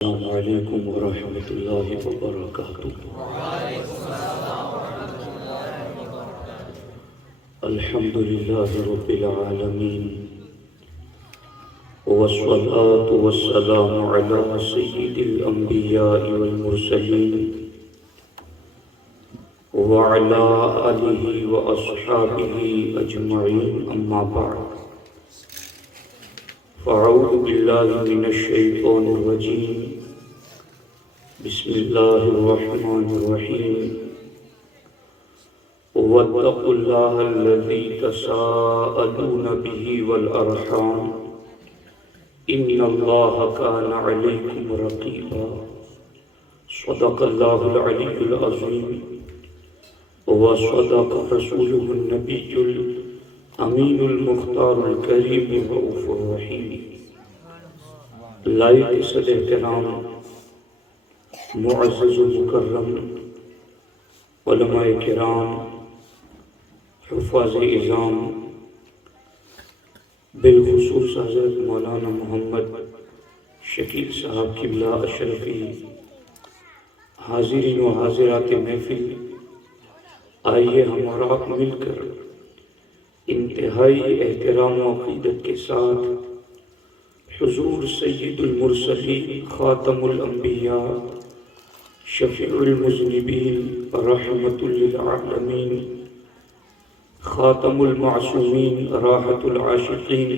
السلام علیکم ورحمۃ اللہ وبرکاتہ۔ الحمد للہ رب العالمین والصلاة والسلام علی سید الانبیاء والمرسلین وعلی آلہ واصحابہ اجمعین، اما بعد فاعوذ باللہ من الشیطان الرجیم، بسم اللہ الرحمن الرحیم۔ واتقوا اللہ الذی تساءلون بہ والارحام ان اللہ کان علیکم رقیبا۔ صدق اللہ العلی العظیم وصدق رسولہ النبی امین المختار الکریم رؤوف الرحیم۔ لائق صد احترام معزز و مکرم علماء کرام، حفاظ اعظام، بالخصوص حضرت مولانا محمد شکیل صاحب قبلہ اشرفی، حاضرین و حاضرات محفل، آئیے ہم اور آپ مل کر انتہائی احترام و عقیدت کے ساتھ حضور سید المرسلین، خاتم الانبیاء، شفیع المذنبین، رحمت للعالمین، خاتم المعصومین، راحت العاشقین،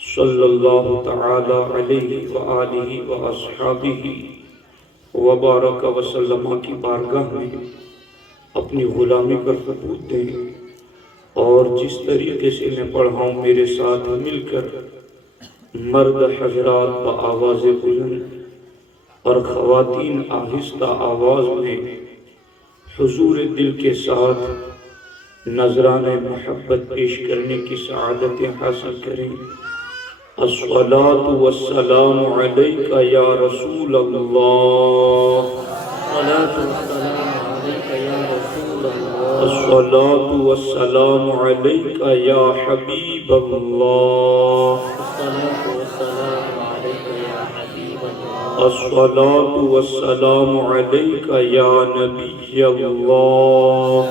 صلی اللہ تعالی علیہ وآلہ واصحابہ وبارک وسلم کی بارگاہ میں اپنی غلامی کا ثبوت دیں، اور جس طریقے سے میں پڑھاؤں میرے ساتھ مل کر مرد حضرات بآواز بلند اور خواتین آہستہ آواز میں حضور دل کے ساتھ نذرانہ محبت پیش کرنے کی سعادتیں حاصل کریں۔ الصلاة والسلام علیک یا رسول اللہ، الصلاة والسلام علیک یا حبیب اللہ، الصلاة والسلام علیک یا نبی اللہ،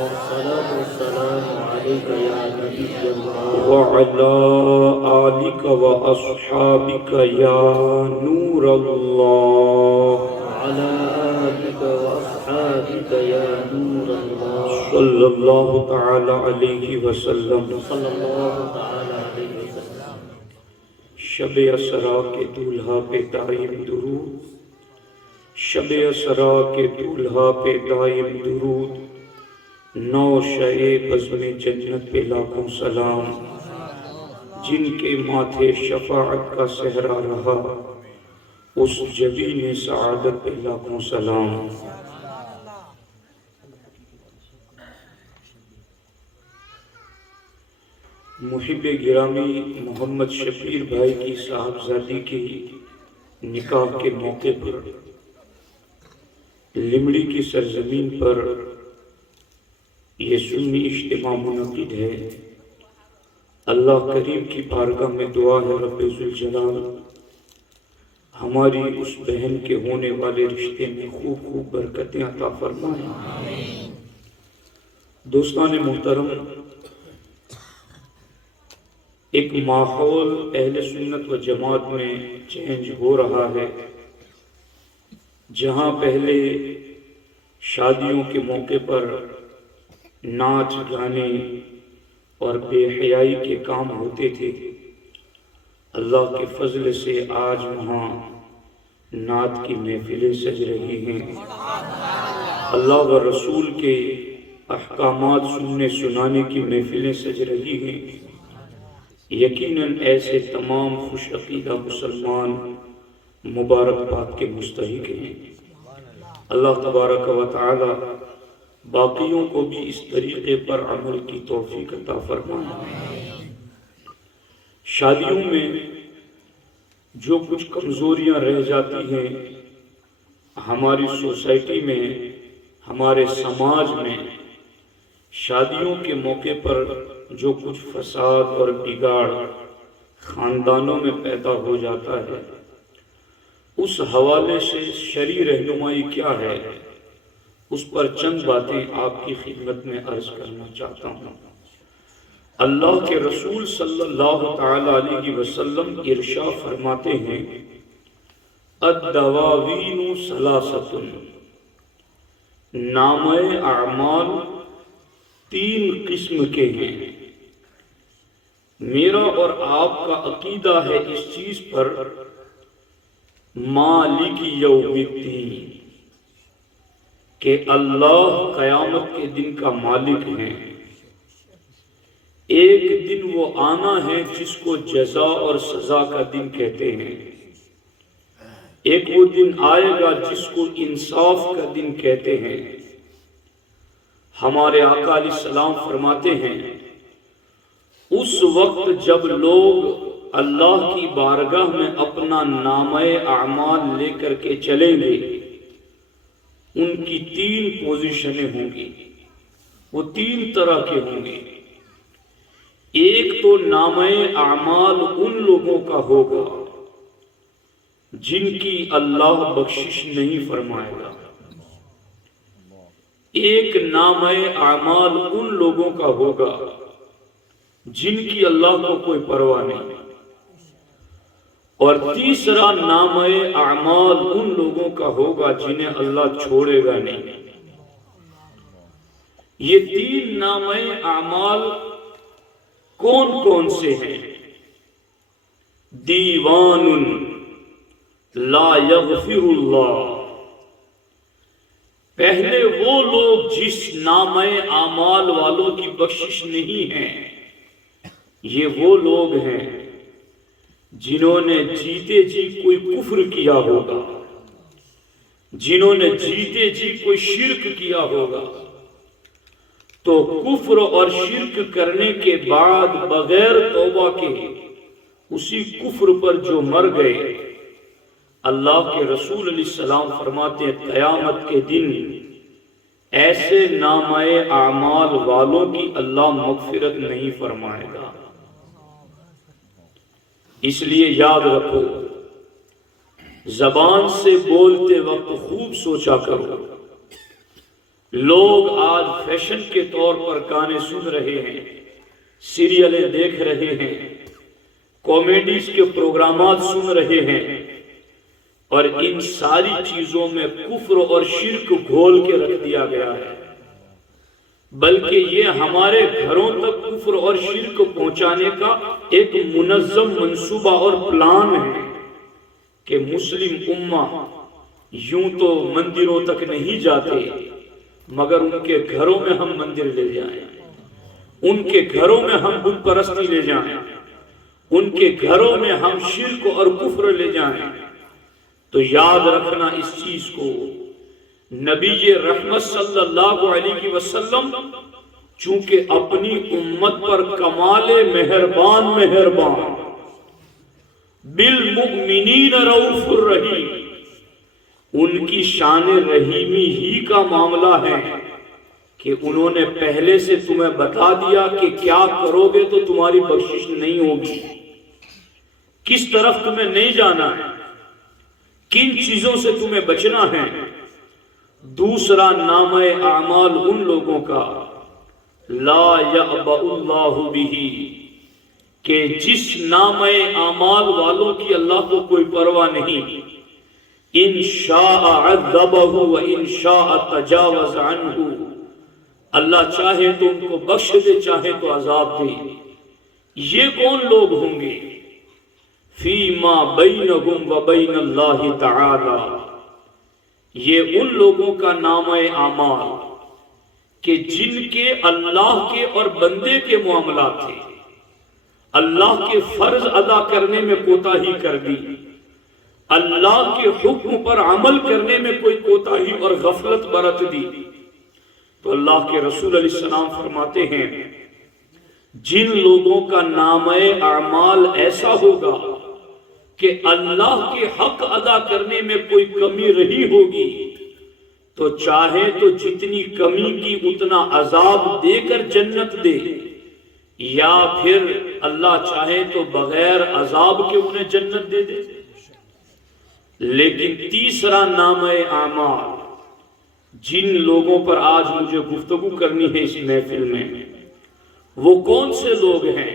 وعلی آلک واصحابک یا نور اللہ، صلی اللہ تعالی علیہ وسلم۔ شب اسرا کے دولہا پہ دائم درود، شب اسرا کے دولہا پہ دائم درود، نو شئے بزم جنت پہ لاکھوں سلام، جن کے ماتھے شفاعت کا صحرا رہا، اس جبین سعادت پہ لاکھوں سلام۔ محب گرامی محمد شبیر بھائی کی صاحبزادی کی نکاح کے موقع پر لمڑی کی سرزمین پر یہ سنی اجتماع منعقد ہے۔ اللہ کریم کی بارگاہ میں دعا ہے رب ذوالجلال ہماری اس بہن کے ہونے والے رشتے میں خوب خوب برکتیں عطا فرمائیں۔ دوستان محترم، ایک ماحول اہل سنت و جماعت میں چینج ہو رہا ہے، جہاں پہلے شادیوں کے موقع پر ناچ گانے اور بے حیائی کے کام ہوتے تھے، اللہ کے فضل سے آج وہاں نعت کی محفلیں سج رہی ہیں، اللہ و رسول کے احکامات سننے سنانے کی محفلیں سج رہی ہیں۔ یقیناً ایسے تمام خوش عقیدہ مسلمان مبارکباد کے مستحق ہیں۔ اللہ تبارک و تعالی باقیوں کو بھی اس طریقے پر عمل کی توفیق عطا فرمائے۔ شادیوں میں جو کچھ کمزوریاں رہ جاتی ہیں ہماری سوسائٹی میں، ہمارے سماج میں، شادیوں کے موقع پر جو کچھ فساد اور بگاڑ خاندانوں میں پیدا ہو جاتا ہے، اس حوالے سے شرعی رہنمائی کیا ہے، اس پر چند باتیں آپ کی خدمت میں عرض کرنا چاہتا ہوں۔ اللہ کے رسول صلی اللہ تعالی علیہ وسلم ارشاد فرماتے ہیں، الدواوین ثلاثۃ، نامہ اعمال تین قسم کے ہیں۔ میرا اور آپ کا عقیدہ ہے اس چیز پر، مالک یوم الدین، کہ اللہ قیامت کے دن کا مالک ہے۔ ایک دن وہ آنا ہے جس کو جزا اور سزا کا دن کہتے ہیں، ایک وہ دن آئے گا جس کو انصاف کا دن کہتے ہیں۔ ہمارے آقا علیہ السلام فرماتے ہیں، اس وقت جب لوگ اللہ کی بارگاہ میں اپنا نامہ اعمال لے کر کے چلیں گے، ان کی تین پوزیشنیں ہوں گی، وہ تین طرح کے ہوں گے۔ ایک تو نامہ اعمال ان لوگوں کا ہوگا جن کی اللہ بخشش نہیں فرمائے گا، ایک نامہ اعمال ان لوگوں کا ہوگا جن کی اللہ کو کوئی پرواہ نہیں، اور تیسرا نامہ اعمال ان لوگوں کا ہوگا جنہیں اللہ چھوڑے گا نہیں۔ یہ تین نامہ اعمال کون کون سے ہیں؟ دیوان لا یغفر اللہ، پہلے وہ لوگ جس نامہ اعمال والوں کی بخشش نہیں ہے، یہ وہ لوگ ہیں جنہوں نے جیتے جی کوئی کفر کیا ہوگا، جنہوں نے جیتے جی کوئی شرک کیا ہوگا، تو کفر اور شرک کرنے کے بعد بغیر توبہ کے اسی کفر پر جو مر گئے، اللہ کے رسول علیہ السلام فرماتے ہیں قیامت کے دن ایسے نامہ اعمال والوں کی اللہ مغفرت نہیں فرمائے گا۔ اس لیے یاد رکھو، زبان سے بولتے وقت خوب سوچا کرو۔ لوگ آج فیشن کے طور پر گانے سن رہے ہیں، سیریلیں دیکھ رہے ہیں، کامیڈیز کے پروگرامات سن رہے ہیں، اور ان ساری چیزوں میں کفر اور شرک گھول کے رکھ دیا گیا ہے، بلکہ یہ ہمارے گھروں تک کفر اور شرک پہنچانے کا ایک منظم منصوبہ اور پلان ہے کہ مسلم امہ یوں تو مندروں تک نہیں جاتے، مگر ان کے گھروں میں ہم مندر لے جائیں، ان کے گھروں میں ہم بت پرستی لے جائیں، ان کے گھروں میں ہم شرک اور کفر لے جائیں۔ تو یاد رکھنا اس چیز کو، نبی رحمت صلی اللہ علیہ وسلم چونکہ اپنی امت پر کمال مہربان بالمؤمنین رؤوف الرحیم، ان کی شان رحیمی ہی کا معاملہ ہے کہ انہوں نے پہلے سے تمہیں بتا دیا کہ کیا کرو گے تو تمہاری بخشش نہیں ہوگی، کس طرف تمہیں نہیں جانا ہے، کن چیزوں سے تمہیں بچنا ہے۔ دوسرا نامہ اعمال ان لوگوں کا لا یعبأ اللہ بہ، کہ جس نامہ اعمال والوں کی اللہ کو کوئی پرواہ نہیں، ان شاء عذبہ و ان شاء تجاوز عنہ، اللہ چاہے تو ان کو بخش دے، چاہے تو عذاب دے۔ یہ کون لوگ ہوں گے؟ فیما بینہم و بین اللہ تعالی، یہ ان لوگوں کا نامہ اعمال کہ جن کے اللہ کے اور بندے کے معاملات تھے، اللہ کے فرض ادا کرنے میں کوتاہی کر دی، اللہ کے حکم پر عمل کرنے میں کوئی کوتاہی اور غفلت برت دی، تو اللہ کے رسول علیہ السلام فرماتے ہیں جن لوگوں کا نامہ اعمال ایسا ہوگا کہ اللہ کے حق ادا کرنے میں کوئی کمی رہی ہوگی، تو چاہے تو جتنی کمی کی اتنا عذاب دے کر جنت دے، یا پھر اللہ چاہے تو بغیر عذاب کے انہیں جنت دے دے۔ لیکن تیسرا نامہ اعمال جن لوگوں پر آج مجھے گفتگو کرنی ہے اس محفل میں، وہ کون سے لوگ ہیں؟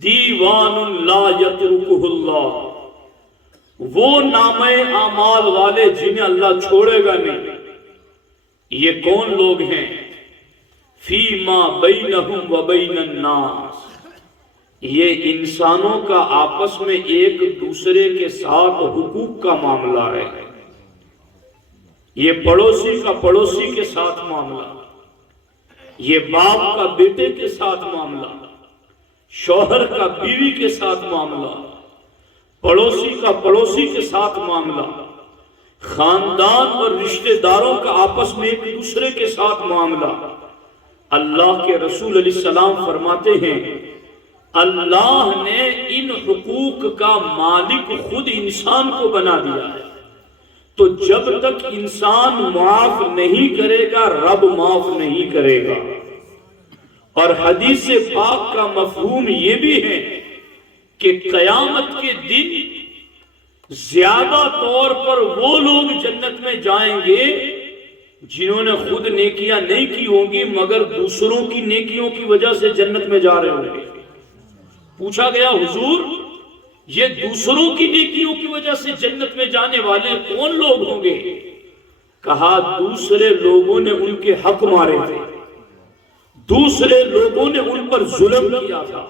دیوان لا یترکہ اللہ، وہ نامہ اعمال والے جنہیں اللہ چھوڑے گا نہیں۔ یہ کون لوگ ہیں؟ فیما بینہم و بین الناس، یہ انسانوں کا آپس میں ایک دوسرے کے ساتھ حقوق کا معاملہ ہے۔ یہ پڑوسی کا پڑوسی کے ساتھ معاملہ، یہ باپ کا بیٹے کے ساتھ معاملہ، شوہر کا بیوی کے ساتھ معاملہ، پڑوسی کا پڑوسی کے ساتھ معاملہ، خاندان اور رشتہ داروں کا آپس میں ایک دوسرے کے ساتھ معاملہ۔ اللہ کے رسول علیہ السلام فرماتے ہیں اللہ نے ان حقوق کا مالک خود انسان کو بنا دیا ہے، تو جب تک انسان معاف نہیں کرے گا رب معاف نہیں کرے گا۔ اور حدیث پاک کا مفہوم یہ بھی ہے کہ قیامت کے دن زیادہ طور پر وہ لوگ جنت میں جائیں گے جنہوں نے خود نیکیاں نہیں کی ہوں گی مگر دوسروں کی نیکیوں کی وجہ سے جنت میں جا رہے ہوں گے۔ پوچھا گیا حضور یہ دوسروں کی نیکیوں کی وجہ سے جنت میں جانے والے کون لوگ ہوں گے؟ کہا دوسرے لوگوں نے ان کے حق مارے تھے، دوسرے لوگوں نے ان پر ظلم کیا تھا،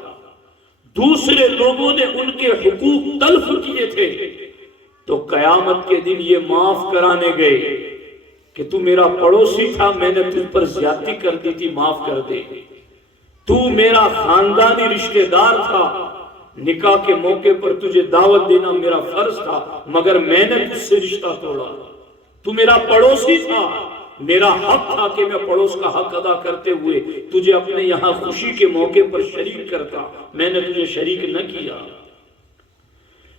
دوسرے لوگوں نے ان کے حقوق تلف کیے تھے، تو قیامت کے دن یہ معاف کرانے گئے کہ تو میرا پڑوسی تھا، میں نے تجھ پر زیادتی کر دی تھی، معاف کر دے۔ تو میرا خاندانی رشتہ دار تھا، نکاح کے موقع پر تجھے دعوت دینا میرا فرض تھا مگر میں نے تجھ سے رشتہ توڑا۔ تو میرا پڑوسی تھا، میرا حق تھا کہ میں پڑوس کا حق ادا کرتے ہوئے تجھے اپنے یہاں خوشی کے موقع پر شریک کرتا، میں نے تجھے شریک نہ کیا۔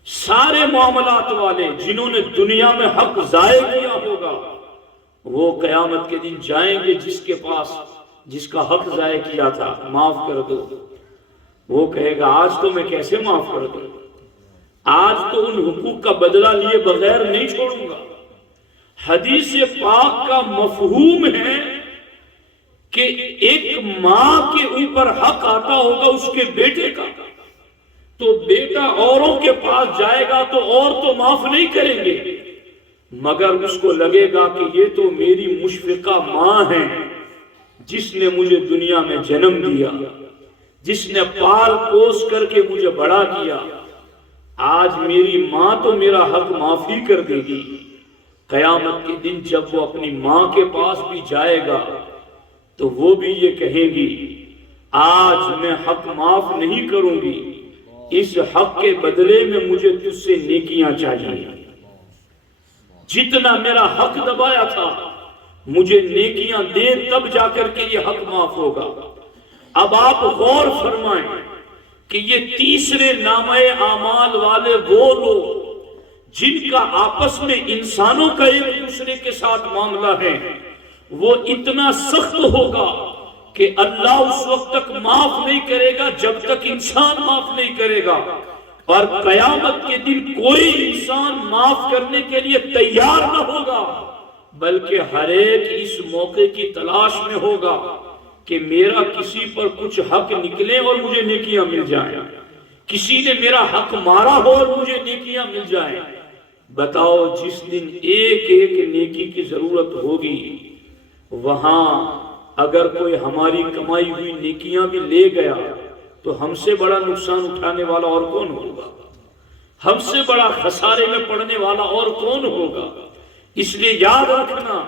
سارے معاملات والے جنہوں نے دنیا میں حق ضائع کیا ہوگا وہ قیامت کے دن جائیں گے جس کے پاس جس کا حق ضائع کیا تھا، معاف کر دو۔ وہ کہے گا آج تو میں کیسے معاف کر دوں، آج تو ان حقوق کا بدلہ لیے بغیر نہیں چھوڑوں گا۔ حدیث پاک کا مفہوم ہے کہ ایک ماں کے اوپر حق آتا ہوگا اس کے بیٹے کا، تو بیٹا اوروں کے پاس جائے گا تو اور تو معاف نہیں کریں گے مگر اس کو لگے گا کہ یہ تو میری مشفقہ ماں ہے جس نے مجھے دنیا میں جنم دیا، جس نے پال پوس کر کے مجھے بڑا کیا، آج میری ماں تو میرا حق معافی کر دے گی۔ قیامت کے دن جب وہ اپنی ماں کے پاس بھی جائے گا تو وہ بھی یہ کہے گی آج میں حق معاف نہیں کروں گی، اس حق کے بدلے میں مجھے تجھ سے نیکیاں چاہیے، جتنا میرا حق دبایا تھا مجھے نیکیاں دے تب جا کر کے یہ حق معاف ہوگا۔ اب آپ غور فرمائیں کہ یہ تیسرے نامہ اعمال والے وہ لوگ جن کا آپس میں انسانوں کا ایک دوسرے کے ساتھ معاملہ ہے وہ اتنا سخت ہوگا کہ اللہ اس وقت تک معاف نہیں کرے گا جب تک انسان معاف نہیں کرے گا، اور قیامت کے دن کوئی انسان معاف کرنے کے لیے تیار نہ ہوگا بلکہ ہر ایک اس موقع کی تلاش میں ہوگا کہ میرا کسی پر کچھ حق نکلے اور مجھے نیکیاں مل جائیں، کسی نے میرا حق مارا ہو اور مجھے نیکیاں مل جائیں۔ بتاؤ جس دن ایک ایک نیکی کی ضرورت ہوگی وہاں اگر کوئی ہماری کمائی ہوئی نیکیاں بھی لے گیا تو ہم سے بڑا نقصان اٹھانے والا اور کون ہوگا، ہم سے بڑا خسارے میں پڑنے والا اور کون ہوگا؟ اس لیے یاد رکھنا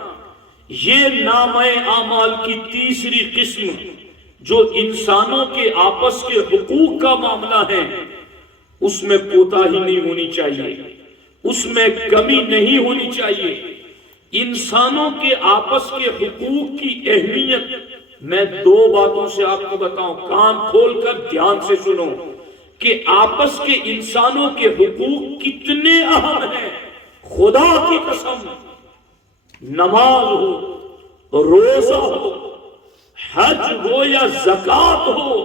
یہ نامہ اعمال کی تیسری قسم جو انسانوں کے آپس کے حقوق کا معاملہ ہے اس میں کوتاہی نہیں ہونی چاہیے، اس میں کمی نہیں ہونی چاہیے۔ انسانوں کے آپس کے حقوق کی اہمیت میں دو باتوں سے آپ کو بتاؤں، کان کھول کر دھیان سے سنو کہ آپس کے انسانوں کے حقوق کتنے اہم ہیں۔ خدا کی قسم نماز ہو، روزہ ہو، حج ہو یا زکوٰۃ ہو،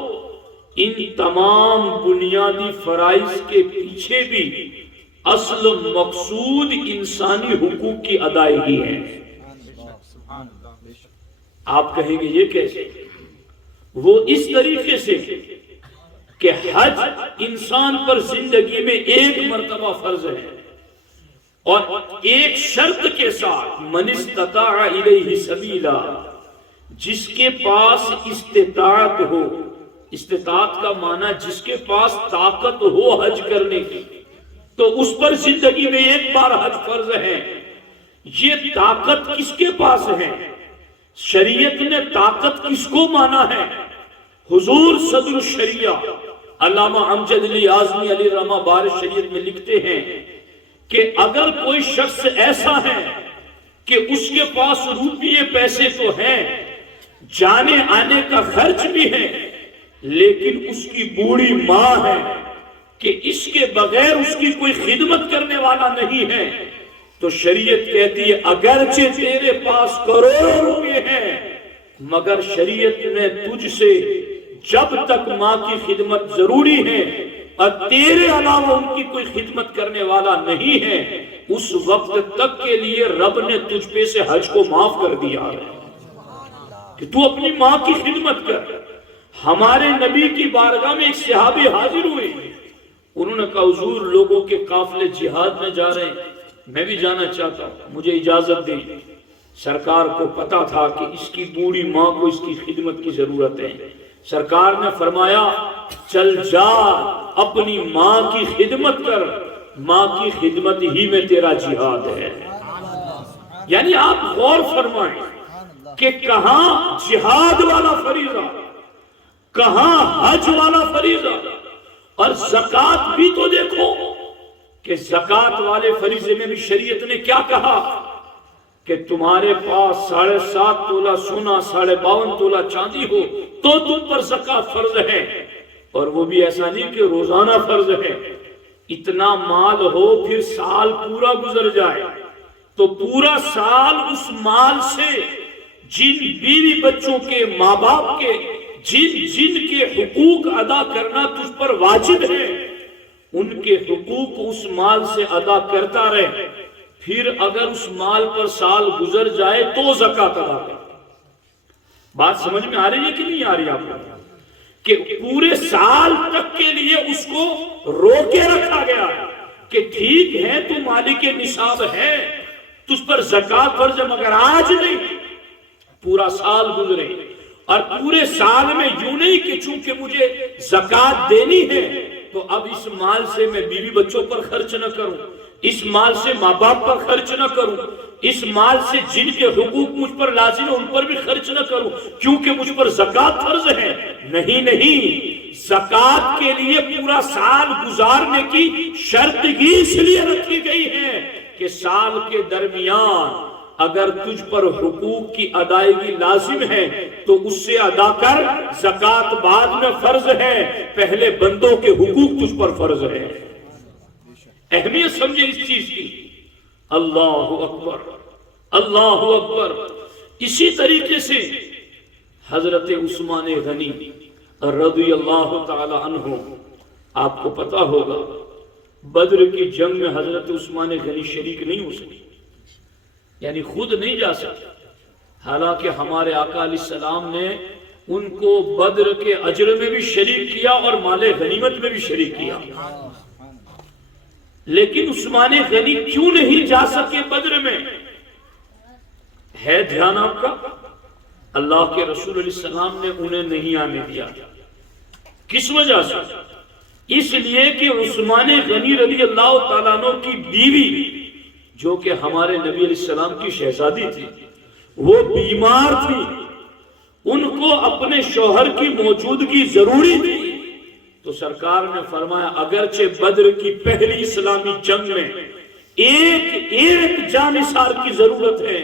ان تمام بنیادی فرائض کے پیچھے بھی اصل مقصود انسانی حقوق کی ادائیگی ہے۔ آپ کہیں گے یہ کیسے؟ وہ اس طریقے سے کہ حج انسان پر زندگی میں ایک مرتبہ فرض ہے، اور ایک شرط کے ساتھ، من استطاع الیہ سبیلا، جس کے پاس استطاعت ہو۔ استطاعت کا معنی جس کے پاس طاقت ہو حج کرنے کی، تو اس پر زندگی میں ایک بار حج فرض ہے۔ یہ طاقت کس کے پاس ہے؟ شریعت نے طاقت کس کو مانا ہے؟ حضور صدر الشریعہ علامہ امجد علی اعظمی علی رحمہ بار شریعت میں لکھتے ہیں کہ اگر کوئی شخص ایسا ہے کہ اس کے پاس روپیے پیسے تو ہیں، جانے آنے کا خرچ بھی ہے، لیکن اس کی بوڑھی ماں ہے کہ اس کے بغیر اس کی کوئی خدمت کرنے والا نہیں ہے، تو شریعت کہتی ہے اگرچہ تیرے پاس کروڑ روپے ہیں، مگر شریعت نے تجھ سے جب تک ماں کی خدمت ضروری ہے اور تیرے علاوہ ان کی کوئی خدمت کرنے والا نہیں ہے، اس وقت تک کے لیے رب نے تجھ پہ سے حج کو معاف کر دیا ہے کہ تو اپنی ماں کی خدمت کر۔ ہمارے نبی کی بارگاہ میں ایک صحابی حاضر ہوئے، انہوں نے کہا حضور لوگوں کے قافلے جہاد میں جا رہے ہیں، میں بھی جانا چاہتا ہوں، مجھے اجازت دیں۔ سرکار کو پتا تھا کہ اس کی بوڑھی ماں کو اس کی خدمت کی ضرورت ہے۔ سرکار نے فرمایا چل جا اپنی ماں کی خدمت کر، ماں کی خدمت ہی میں تیرا جہاد ہے۔ یعنی آپ غور فرمائیں کہ کہاں جہاد والا فریضہ، کہاں حج والا فریضہ، اور زکوٰۃ بھی تو دیکھو کہ زکوٰۃ والے فریضے میں بھی شریعت نے کیا کہا کہ تمہارے پاس 7.5 تولہ سونا، 52.5 تولہ چاندی ہو تو تم پر زکوٰۃ فرض ہے، اور وہ بھی ایسا نہیں کہ روزانہ فرض ہے۔ اتنا مال ہو پھر سال پورا گزر جائے تو پورا سال اس مال سے جن بیوی بچوں کے، ماں باپ کے، جن کے حقوق ادا کرنا تجھ پر واجب ہے، ان کے حقوق اس مال سے ادا کرتا رہے، پھر اگر اس مال پر سال گزر جائے تو زکوٰۃ ادا کر۔ بات سمجھ میں آ رہی ہے کہ نہیں آ رہی آپ کو؟ کہ پورے سال تک کے لیے اس کو روکے رکھا گیا کہ ٹھیک ہے تو مالک نصاب ہے، تجھ پر زکوٰۃ فرض ہے، مگر آج نہیں، پورا سال گزرے۔ اور پورے سال میں یوں نہیں کہ چونکہ مجھے زکوٰۃ دینی ہے تو اب اس مال سے میں بیوی بچوں پر خرچ نہ کروں، اس مال سے ماں باپ پر خرچ نہ کروں، اس مال سے جن کے حقوق مجھ پر لازم ہے ان پر بھی خرچ نہ کروں کیونکہ مجھ پر زکوٰۃ فرض ہے۔ نہیں، زکوٰۃ کے لیے پورا سال گزارنے کی شرط ہی اس لیے رکھی گئی ہے کہ سال کے درمیان اگر تجھ پر حقوق کی ادائیگی لازم ہے تو اس سے ادا کر، زکوٰۃ بعد میں فرض ہے، پہلے بندوں کے حقوق تجھ پر فرض ہے۔ اہمیت سمجھے اس چیز کی۔ اللہ اکبر، اللہ اکبر۔ اسی طریقے سے حضرت عثمان غنی رضی اللہ تعالی عنہ، آپ کو پتا ہوگا بدر کی جنگ میں حضرت عثمان غنی شریک نہیں ہو سکے، یعنی خود نہیں جا سکے، حالانکہ ہمارے آقا علیہ السلام نے ان کو بدر کے اجر میں بھی شریک کیا اور مال غنیمت میں بھی شریک کیا، لیکن عثمان غنی کیوں نہیں جا سکے بدر میں؟ ہے دھیان آپ کا؟ اللہ کے رسول علیہ السلام نے انہیں نہیں آنے دیا۔ کس وجہ سے؟ اس لیے کہ عثمان غنی رضی اللہ تعالیٰ عنہ کی بیوی جو کہ ہمارے نبی علیہ السلام کی شہزادی تھی، وہ بیمار تھی، ان کو اپنے شوہر کی موجودگی ضروری تھی، تو سرکار نے فرمایا اگرچہ بدر کی پہلی اسلامی جنگ میں ایک جانثار کی ضرورت ہے،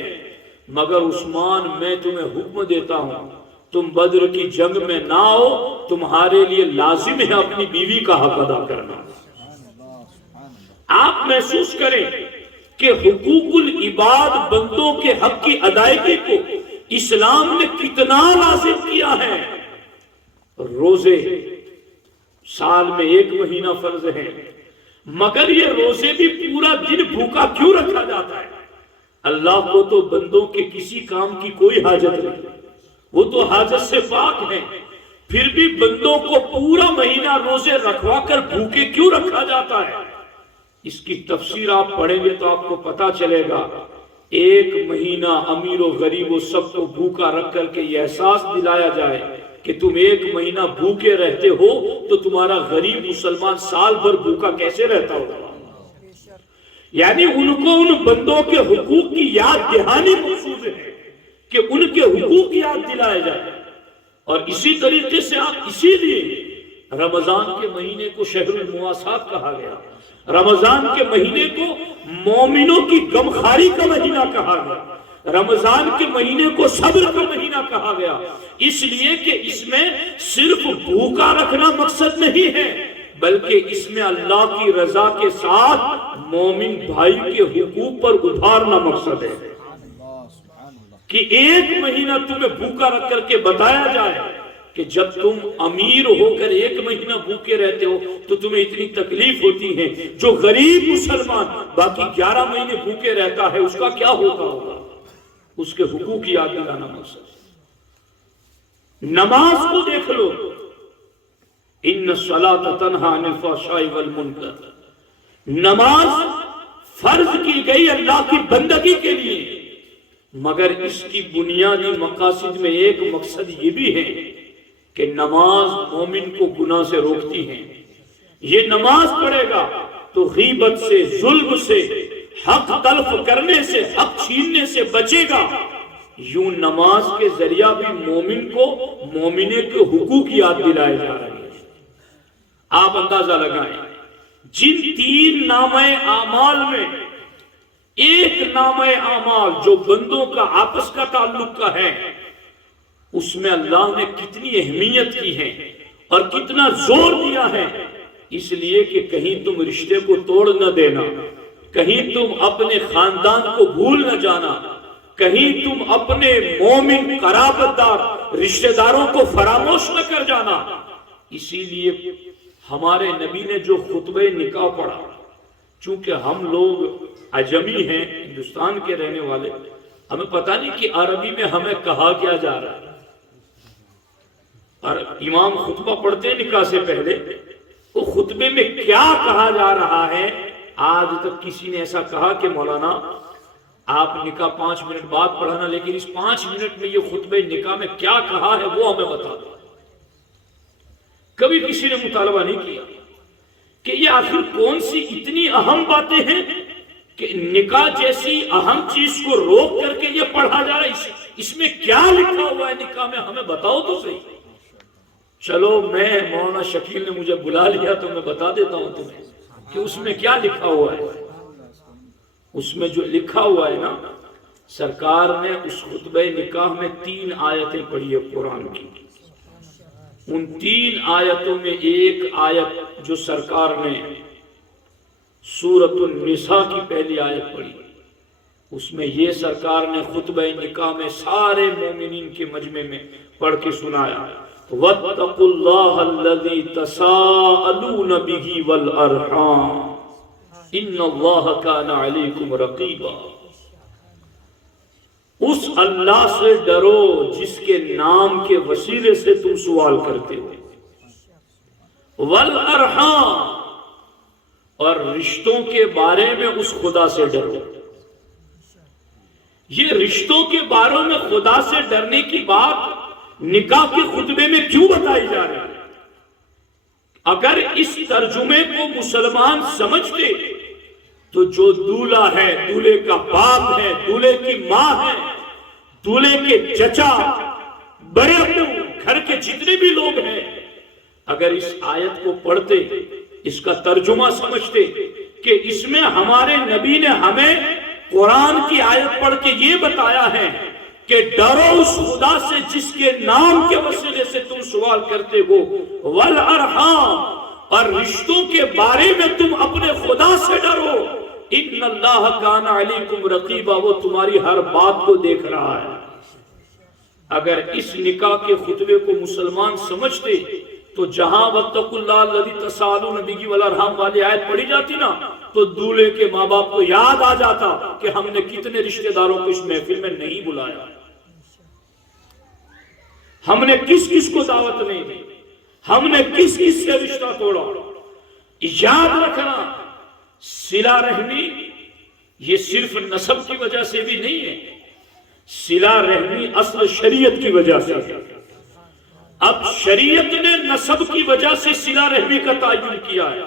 مگر عثمان میں تمہیں حکم دیتا ہوں تم بدر کی جنگ میں نہ ہو، تمہارے لیے لازم ہے اپنی بیوی کا حق ادا کرنا۔ آپ محسوس کریں کہ حقوق العباد، بندوں کے حق کی ادائیگی کو اسلام نے کتنا لازم کیا ہے۔ روزے سال میں 1 مہینہ فرض ہے، مگر یہ روزے بھی پورا دن بھوکا کیوں رکھا جاتا ہے؟ اللہ کو تو بندوں کے کسی کام کی کوئی حاجت نہیں، وہ تو حاجت سے پاک ہے، پھر بھی بندوں کو پورا مہینہ روزے رکھوا کر بھوکے کیوں رکھا جاتا ہے؟ اس کی تفسیر آپ پڑھیں گے تو آپ کو پتا چلے گا، ایک مہینہ امیر و غریب و سب کو بھوکا رکھ کر کے یہ احساس دلایا جائے کہ تم ایک مہینہ بھوکے رہتے ہو تو تمہارا غریب مسلمان سال بھر بھوکا کیسے رہتا ہوگا؟ یعنی ان کو ان بندوں کے حقوق کی یاد دہانی مقصود ہے کہ ان کے حقوق یاد دلائے جائے۔ اور اسی طریقے سے آپ اسی لیے رمضان کے مہینے کو شہر المواسات کہا گیا، رمضان کے مہینے کو مومنوں کی غمخواری کا مہینہ کہا گیا، رمضان کے مہینے کو صبر کا مہینہ کہا گیا، اس لیے کہ اس میں صرف بھوکا رکھنا مقصد نہیں ہے، بلکہ اس میں اللہ کی رضا کے ساتھ مومن بھائی کے حقوق پر ابھارنا مقصد ہے کہ ایک مہینہ تمہیں بھوکا رکھ کر کے بتایا جائے کہ جب تم امیر ہو کر ایک مہینہ بھوکے رہتے ہو تو تمہیں اتنی تکلیف ہوتی ہے، جو غریب مسلمان باقی 11 مہینے بھوکے رہتا ہے اس کا کیا ہوتا ہوگا؟ اس کے حقوق یاد دلانا مقصد ہے۔ نماز کو دیکھ لو، ان الصلاۃ تنہی عن الفحشاء والمنکر، نماز فرض کی گئی اللہ کی بندگی کے لیے، مگر اس کی بنیادی مقاصد میں ایک مقصد یہ بھی ہے کہ نماز مومن کو گناہ سے روکتی ہے۔ یہ نماز پڑھے گا تو غیبت سے، ظلم سے، حق تلف کرنے سے، حق چھیننے سے بچے گا۔ یوں نماز کے ذریعہ بھی مومن کو مومنے کے حقوق یاد دلائے جا رہے ہیں۔ آپ اندازہ لگائیں، جن 3 نامہ اعمال میں ایک نامہ اعمال جو بندوں کا آپس کا تعلق کا ہے، اس میں اللہ نے کتنی اہمیت کی ہے اور کتنا زور دیا ہے، اس لیے کہ کہیں تم رشتے کو توڑ نہ دینا، کہیں تم اپنے خاندان کو بھول نہ جانا، کہیں تم اپنے مومن قرابت دار رشتہ داروں کو فراموش نہ کر جانا۔ اسی لیے ہمارے نبی نے جو خطبہ نکاح پڑھا، چونکہ ہم لوگ عجمی ہیں، ہندوستان کے رہنے والے، ہمیں پتہ نہیں کہ عربی میں ہمیں کہا کیا جا رہا ہے۔ اور امام خطبہ پڑھتے ہیں نکاح سے پہلے، وہ خطبے میں کیا کہا جا رہا ہے، آج تک کسی نے ایسا کہا کہ مولانا آپ نکاح 5 منٹ بعد پڑھانا، لیکن اس 5 منٹ میں یہ خطبہ نکاح میں کیا کہا ہے وہ ہمیں بتا دو۔ کبھی کسی نے مطالبہ نہیں کیا کہ یہ آخر کون سی اتنی اہم باتیں ہیں کہ نکاح جیسی اہم چیز کو روک کر کے یہ پڑھا جا رہا ہے، اس میں کیا لکھا ہوا ہے نکاح میں، ہمیں بتاؤ تو صحیح۔ چلو میں مولانا شکیل نے مجھے بلا لیا تو میں بتا دیتا ہوں تمہیں کہ اس میں کیا لکھا ہوا ہے۔ اس میں جو لکھا ہوا ہے نا، سرکار نے اس خطبہ نکاح میں 3 آیتیں پڑھی ہے قرآن کی، ان 3 آیتوں میں ایک آیت جو سرکار نے سورۃ النساء کی پہلی آیت پڑھی، اس میں یہ سرکار نے خطبہ نکاح میں سارے مومنین کے مجمع میں پڑھ کے سنایا، وَاتَّقُوا اللَّهَ الَّذِي تَسَاءَلُونَ بِهِ وَالْأَرْحَامَ إِنَّ اللَّهَ كَانَ عَلَيْكُمْ رَقِيبًا۔ اس اللہ سے ڈرو جس کے نام کے وسیلے سے تم سوال کرتے ہو، وَالْأَرْحَامَ، اور رشتوں کے بارے میں اس خدا سے ڈرو۔ یہ رشتوں کے بارے میں خدا سے ڈرنے کی بات نکاح کے خطبے میں کیوں بتائی جا رہی ہے؟ اگر اس ترجمے کو مسلمان سمجھتے تو جو دولہا ہے، دولہے کا باپ ہے، دولہے کی ماں ہے، دولہے کے چچا، بڑے ابو، گھر کے جتنے بھی لوگ ہیں، اگر اس آیت کو پڑھتے، اس کا ترجمہ سمجھتے کہ اس میں ہمارے نبی نے ہمیں قرآن کی آیت پڑھ کے یہ بتایا ہے کہ ڈرو اس خدا سے جس کے نام کے وسیلے سے تم سوال کرتے ہو، والارحام، اور رشتوں کے بارے میں تم اپنے خدا سے ڈرو، ان اللہ کان علیکم رقیبا، وہ تمہاری ہر بات کو دیکھ رہا ہے۔ اگر اس نکاح کے خطبے کو مسلمان سمجھتے تو جہاں واتقوا اللہ الذی تساءلون بہ والارحام والی آیت پڑھی جاتی نا تو دولہے کے ماں باپ کو یاد آ جاتا کہ ہم نے کتنے رشتہ داروں کو اس محفل میں نہیں بلایا، ہم نے کس کس کو دعوت نہیں دی، ہم نے کس کس سے رشتہ توڑا۔ یاد رکھنا صلہ رحمی یہ صرف نسب کی وجہ سے بھی نہیں ہے، صلہ رحمی اصل شریعت کی وجہ سے ہے۔ اب شریعت نے نسب کی وجہ سے صلہ رحمی کا تعین کیا ہے،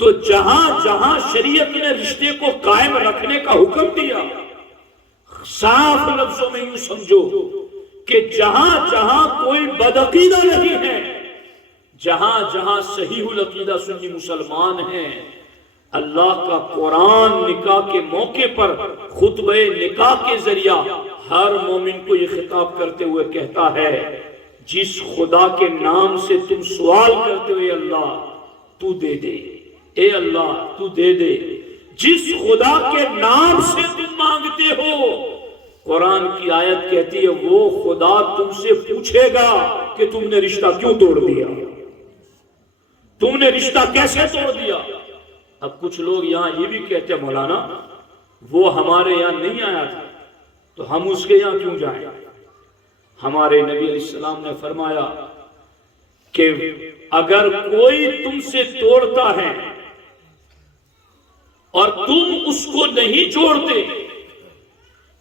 تو جہاں جہاں شریعت نے رشتے کو قائم رکھنے کا حکم دیا، صاف لفظوں میں یوں سمجھو کہ جہاں جہاں کوئی بدعقیدہ نہیں ہے، جہاں جہاں صحیح العقیدہ سنی مسلمان ہیں، اللہ کا قرآن نکاح کے موقع پر خطبہ نکاح کے ذریعہ ہر مومن کو یہ خطاب کرتے ہوئے کہتا ہے، جس خدا کے نام سے تم سوال کرتے ہوئے اللہ تو دے دے، اے اللہ تو دے دے، جس خدا کے نام سے تم مانگتے ہو، قرآن کی آیت کہتی ہے وہ خدا تم سے پوچھے گا کہ تم نے رشتہ کیوں توڑ دیا، تم نے رشتہ کیسے توڑ دیا۔ اب کچھ لوگ یہاں یہ بھی کہتے ہیں مولانا وہ ہمارے یہاں نہیں آیا تھا تو ہم اس کے یہاں کیوں جائیں۔ ہمارے نبی علیہ السلام نے فرمایا کہ اگر کوئی تم سے توڑتا ہے اور تم اس کو نہیں جوڑتے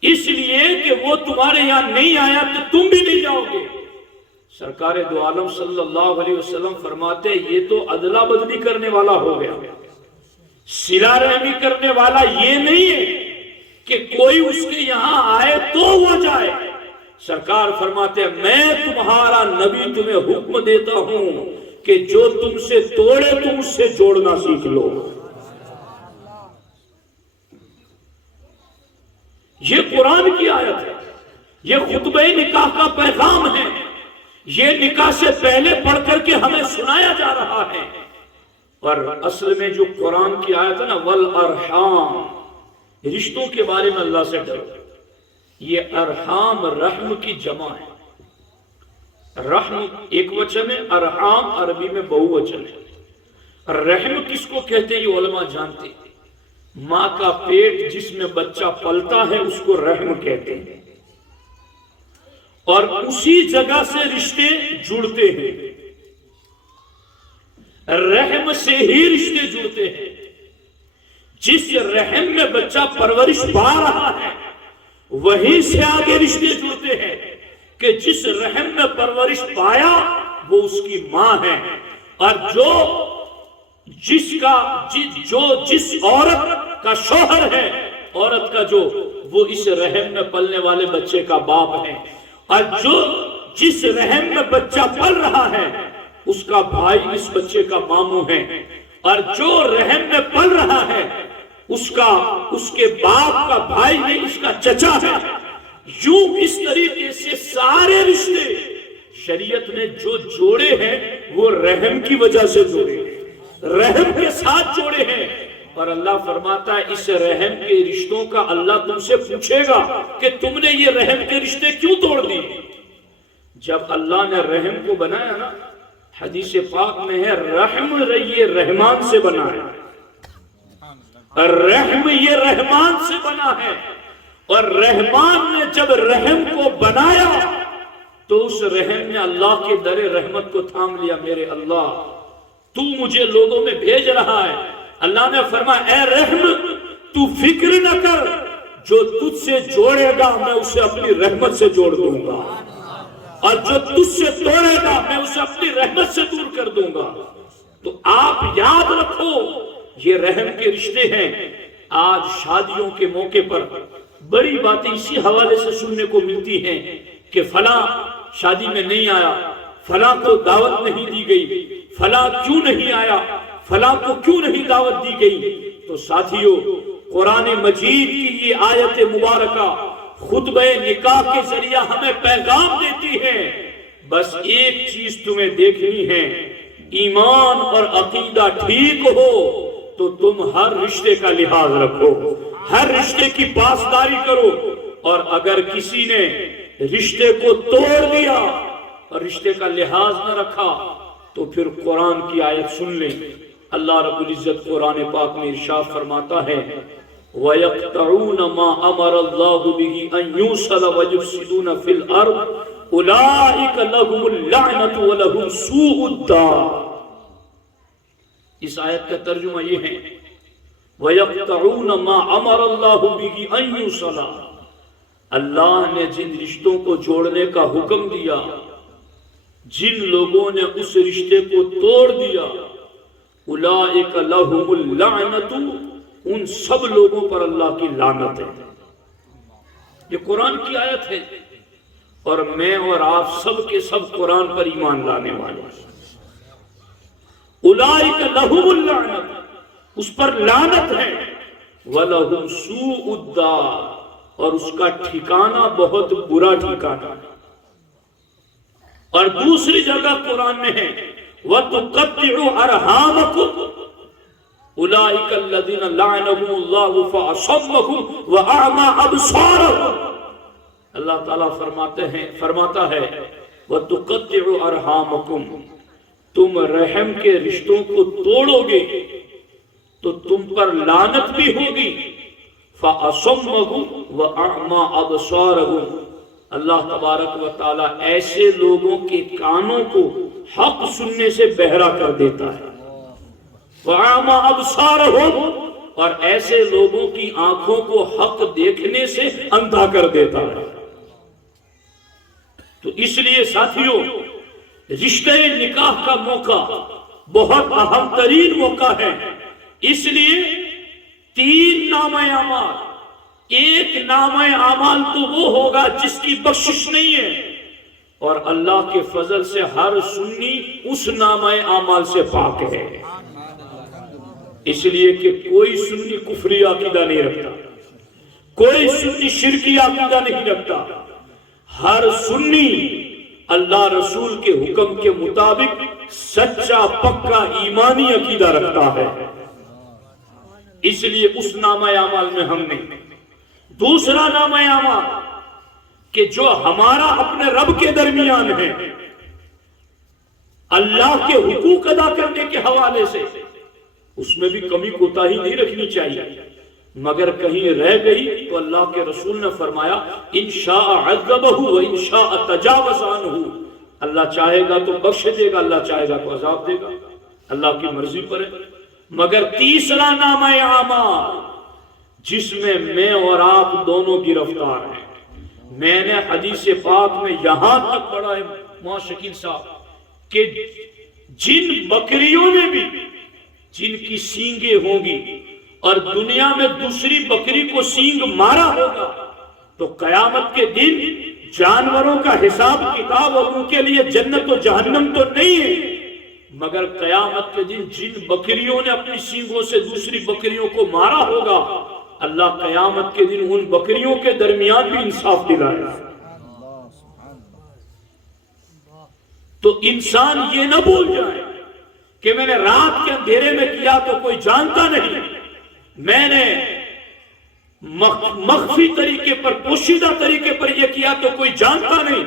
اس لیے کہ وہ تمہارے یہاں نہیں آیا تو تم بھی نہیں جاؤ گے، سرکار دو عالم صلی اللہ علیہ وسلم فرماتے یہ تو ادلا بدلی کرنے والا ہو گیا، صلہ رحمی کرنے والا یہ نہیں ہے کہ کوئی اس کے یہاں آئے تو وہ جائے۔ سرکار فرماتے ہیں میں تمہارا نبی تمہیں حکم دیتا ہوں کہ جو تم سے توڑے تم اس سے جوڑنا سیکھ لو۔ یہ قرآن کی آیت ہے، یہ خطبہ نکاح کا پیغام ہے، یہ نکاح سے پہلے پڑھ کر کے ہمیں سنایا جا رہا ہے۔ اور اصل میں جو قرآن کی آیت ہے نا والارحام، رشتوں کے بارے میں اللہ سے ڈرو۔ یہ ارحام رحم کی جمع ہے، رحم ایک وچن ہے، ارحام عربی میں بہو وچن ہے۔ رحم کس کو کہتے ہیں یہ علماء جانتے ہیں، ماں کا پیٹ جس میں بچہ پلتا ہے اس کو رحم کہتے ہیں، اور اسی جگہ سے رشتے جڑتے ہیں، رحم سے ہی رشتے جڑتے ہیں۔ جس رحم میں بچہ پرورش پا رہا ہے وہیں سے آگے رشتے جڑتے ہیں کہ جس رحم میں پرورش پایا وہ اس کی ماں ہے، اور جس عورت کا شوہر ہے، عورت کا وہ اس رحم میں پلنے والے بچے کا باپ ہے، اور جس رحم میں بچہ پل رہا ہے اس کا بھائی اس بچے کا ماموں ہے، اور جو رحم میں پل رہا ہے اس کے باپ کا بھائی نہیں، اس کا چچا ہے۔ یوں اس طریقے سے سارے رشتے شریعت نے جو جوڑے ہیں وہ رحم کی وجہ سے جوڑے ہیں، رحم کے ساتھ جوڑے ہیں۔ اور اللہ فرماتا ہے اس رحم کے رشتوں کا اللہ تم سے پوچھے گا کہ تم نے یہ رحم کے رشتے کیوں توڑ دیے۔ جب اللہ نے رحم کو بنایا نا، حدیث پاک میں ہے رحم یہ رحمان سے بنا ہے، رحم یہ رحمان سے بنا ہے، اور رحمان نے جب رحم کو بنایا تو اس رحم نے اللہ کے در رحمت کو تھام لیا۔ میرے اللہ تو مجھے لوگوں میں بھیج رہا ہے، اللہ نے فرمایا اے رحم تو فکر نہ کر، جو تجھ سے جوڑے گا میں اسے اپنی رحمت سے جوڑ دوں گا، اور جو تجھ سے توڑے گا میں اسے اپنی رحمت سے دور کر دوں گا۔ تو آپ یاد رکھو یہ رحم کے رشتے ہیں۔ آج شادیوں کے موقع پر بڑی باتیں اسی حوالے سے سننے کو ملتی ہیں کہ فلاں شادی میں نہیں آیا، فلاں کو دعوت نہیں دی گئی، فلاں کیوں نہیں آیا، فلاں کو کیوں نہیں دعوت دی گئی۔ تو ساتھیو قرآن مجید کی یہ آیت مبارکہ خطبہ نکاح کے ذریعہ ہمیں پیغام دیتی ہے، بس ایک چیز تمہیں دیکھنی ہے، ایمان اور عقیدہ ٹھیک ہو تو تم ہر رشتے کا لحاظ رکھو، ہر رشتے کی پاسداری کرو، اور اگر کسی نے رشتے کو توڑ دیا اور رشتے کا لحاظ نہ رکھا تو پھر قرآن کی آیت سن لیں۔ اللہ رب العزت قرآن پاک میں ارشاد فرماتا ہے وَيَقْطَعُونَ مَا أَمَرَ اللَّهُ بِهِ أَن يُوصَلَ وَيُفْسِدُونَ فِي الْأَرْضِ أُولَٰئِكَ لَهُمُ اللَّعْنَةُ وَلَهُمْ سُوءُ الدَّارِ۔ اس آیت کا ترجمہ یہ ہے وَيَقْطَعُونَ مَا أَمَرَ اللَّهُ بِهِ أَن يُوصَلَ، اللہ نے جن رشتوں کو جوڑنے کا حکم دیا، جن لوگوں نے اس رشتے کو توڑ دیا، اولئک لہم اللعنۃ، ان سب لوگوں پر اللہ کی لعنت ہے۔ یہ قرآن کی آیت ہے اور میں اور آپ سب کے سب قرآن پر ایمان لانے والے ہیں۔ اولئک لہم اللعنۃ، اس پر لعنت ہے، وَلَهُمْ سُوءُ الدَّارِ، اور اس کا ٹھکانہ بہت برا ٹھکانہ ہے۔ اور دوسری جگہ قرآن میں ہے وَتُقَطِّعُ أَرْحَامَكُمْ أُولَٰئِكَ الَّذِينَ لَعَنَهُمُ اللَّهُ فَأَصَمَّهُمْ وَأَعْمَىٰ أَبْصَارَهُمْ۔ اللہ تعالیٰ فرماتا ہے وَتُقَطِّعُ أَرْحَامَكُمْ، تم رحم کے رشتوں کو توڑو گے تو تم پر لعنت بھی ہوگی، فَأَصَمَّهُمْ وَأَعْمَىٰ أَبْصَارَهُمْ، اللہ تبارک و تعالیٰ ایسے لوگوں کے کانوں کو حق سننے سے بہرا کر دیتا ہے، وَأَعْمَىٰ أَبْصَارَهُمْ، اور ایسے لوگوں کی آنکھوں کو حق دیکھنے سے اندھا کر دیتا ہے۔ تو اس لیے ساتھیوں، رشتہ نکاح کا موقع بہت اہم ترین موقع ہے۔ اس لیے 3 نامہ اعمال، ایک نامہ اعمال تو وہ ہوگا جس کی بخشش نہیں ہے، اور اللہ کے فضل سے ہر سنی اس نامہ اعمال سے پاک ہے، اس لیے کہ کوئی سنی کفری عقیدہ نہیں رکھتا، کوئی سنی شرکی عقیدہ نہیں رکھتا، ہر سنی اللہ رسول کے حکم کے مطابق سچا پکا ایمانی عقیدہ رکھتا ہے۔ اس لیے اس نامہ اعمال میں ہم نے دوسرا نامہ اعمال کہ جو ہمارا اپنے رب کے درمیان ہے، اللہ کے حقوق ادا کرنے کے حوالے سے، اس میں بھی کمی کوتاہی نہیں رکھنی چاہیے، مگر کہیں رہ گئی تو اللہ کے رسول نے فرمایا ان شاء عذبہ و ان شاء تجاوز عنہ، اللہ چاہے گا تو بخش دے گا، اللہ چاہے گا تو عذاب دے گا، اللہ کی مرضی پر ہے۔ مگر تیسرا نامہ اعمال جس میں اور آپ دونوں گرفتار ہیں، میں نے حدیث پاک میں یہاں تک پڑھا ہے مولانا شکیل صاحب کہ جن بکریوں میں بھی جن کی سینگیں ہوں گی اور دنیا میں دوسری بکری کو سینگ مارا ہوگا تو قیامت کے دن جانوروں کا حساب کتاب اور ان کے لیے جنت و جہنم تو نہیں ہے، مگر قیامت کے دن جن بکریوں نے اپنی سینگوں سے دوسری بکریوں کو مارا ہوگا، اللہ قیامت کے دن ان بکریوں کے درمیان بھی انصاف دلائے گا۔ تو انسان یہ نہ بھول جائے کہ میں نے رات کے اندھیرے میں کیا تو کوئی جانتا نہیں، میں نے مخفی طریقے پر پوشیدہ طریقے پر یہ کیا تو کوئی جانتا نہیں۔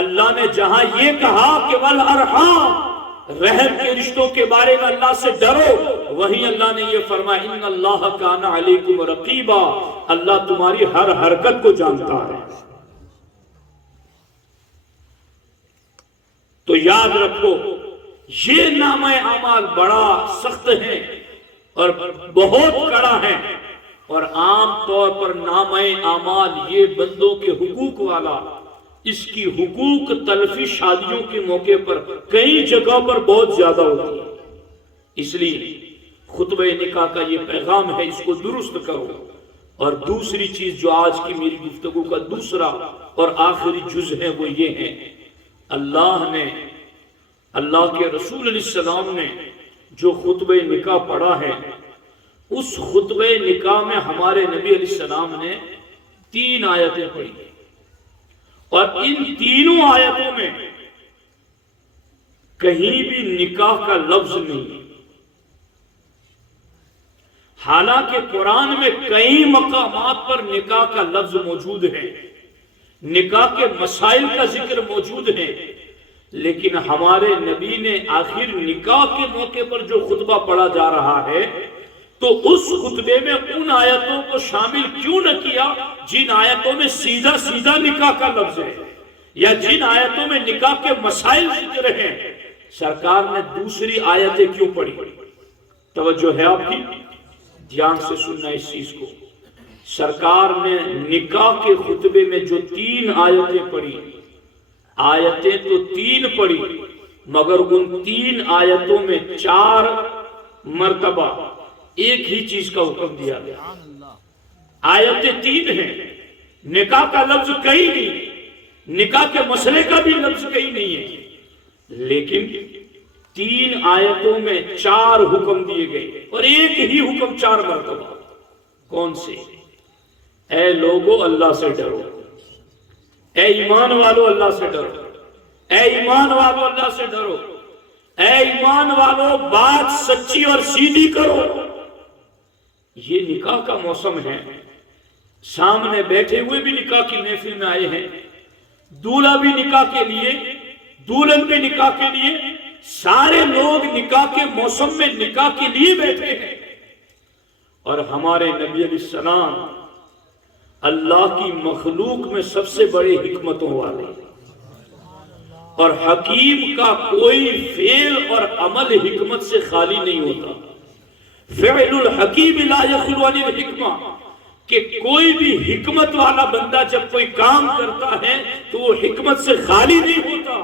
اللہ نے جہاں یہ کہا کہ والارحام، رحم کے رشتوں کے بارے میں اللہ سے ڈرو، وہیں اللہ نے یہ فرمایا ان اللہ کان علیکم رقیبا، اللہ تمہاری ہر حرکت کو جانتا ہے۔ تو یاد رکھو یہ نامہ اعمال بڑا سخت ہے اور بہت کڑا ہے، اور عام طور پر نامہ اعمال یہ بندوں کے حقوق والا، اس کی حقوق تلفی شادیوں کے موقع پر کئی جگہ پر بہت زیادہ ہوتی ہے۔ اس لیے خطبہ نکاح کا یہ پیغام ہے، اس کو درست کرو۔ اور دوسری چیز جو آج کی میری گفتگو کا دوسرا اور آخری جز ہے وہ یہ ہے، اللہ کے رسول علیہ السلام نے جو خطبہ نکاح پڑھا ہے، اس خطبہ نکاح میں ہمارے نبی علیہ السلام نے 3 آیتیں پڑھی، اور ان تینوں آیتوں میں کہیں بھی نکاح کا لفظ نہیں، حالانکہ قرآن میں کئی مقامات پر نکاح کا لفظ موجود ہے، نکاح کے مسائل کا ذکر موجود ہے، لیکن ہمارے نبی نے آخر نکاح کے موقع پر جو خطبہ پڑھا جا رہا ہے تو اس خطبے میں ان آیتوں کو شامل کیوں نہ کیا جن آیتوں میں سیدھا سیدھا نکاح کا لفظ ہے یا جن آیتوں میں نکاح کے مسائل ذکر ہیں؟ سرکار نے دوسری آیتیں کیوں پڑھی؟ توجہ ہے آپ کی؟ دھیان سے سننا اس چیز کو۔ سرکار نے نکاح کے خطبے میں جو 3 آیتیں پڑھی، آیتیں تو 3 پڑھی مگر ان 3 آیتوں میں 4 مرتبہ ایک ہی چیز کا حکم دیا گیا۔ آیتیں 3 ہیں، نکاح کا لفظ کہیں نہیں، نکاح کے مسئلے کا بھی لفظ کہیں نہیں ہے، لیکن 3 آیتوں میں 4 حکم دیے گئے اور ایک ہی حکم 4 مرتبہ۔ کون سے؟ اے لوگو اللہ سے ڈرو، اے ایمان والو اللہ سے ڈرو، اے ایمان والو اللہ سے ڈرو، اے ایمان والو بات سچی اور سیدھی کرو۔ یہ نکاح کا موسم ہے، سامنے بیٹھے ہوئے بھی نکاح کی محفل میں آئے ہیں، دولہا بھی نکاح کے لیے، دولہن بھی نکاح کے لیے، سارے لوگ نکاح کے موسم میں نکاح کے لیے بیٹھے ہیں۔ اور ہمارے نبی علیہ السلام اللہ کی مخلوق میں سب سے بڑے حکمتوں والے، اور حکیم کا کوئی فعل اور عمل حکمت سے خالی نہیں ہوتا۔ فعل الحکیم لا یخلو عن الحکمہ، کہ کوئی بھی حکمت والا بندہ جب کوئی کام کرتا ہے تو وہ حکمت سے خالی نہیں ہوتا۔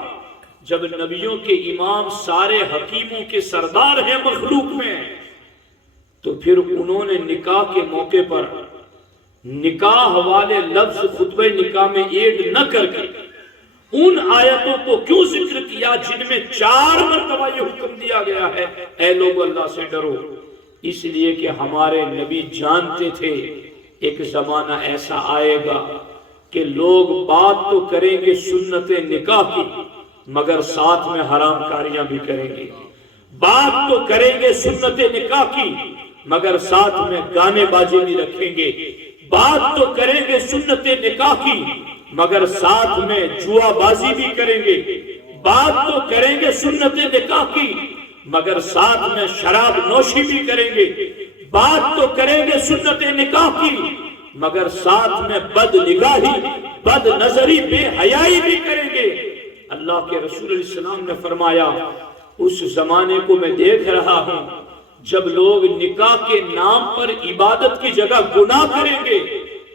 جب نبیوں کے امام سارے حکیموں کے سردار ہیں مخلوق میں، تو پھر انہوں نے نکاح کے موقع پر نکاح والے لفظ خطبہ نکاح میں ایڈ نہ کر کے ان آیتوں کو کیوں ذکر کیا جن میں 4 مرتبہ یہ حکم دیا گیا ہے اے لوگ اللہ سے ڈرو؟ اس لیے کہ ہمارے نبی جانتے تھے ایک زمانہ ایسا آئے گا کہ لوگ بات تو کریں گے سنت نکاح کی مگر ساتھ میں حرام کاریاں بھی کریں گے، بات تو کریں گے سنت نکاح کی مگر ساتھ میں گانے بازی بھی رکھیں گے، بات تو کریں گے سنت نکاح کی مگر ساتھ میں جوا بازی بھی کریں گے، بات تو کریں گے سنت نکاح کی مگر ساتھ میں شراب نوشی بھی کریں گے، بات تو کریں گے سنت نکاح کی مگر ساتھ میں بد نگاہی، بد نظری، بے حیائی بھی کریں گے۔ اللہ کے رسول علیہ السلام نے فرمایا اس زمانے کو میں دیکھ رہا ہوں جب لوگ نکاح کے نام پر عبادت کی جگہ گناہ کریں گے،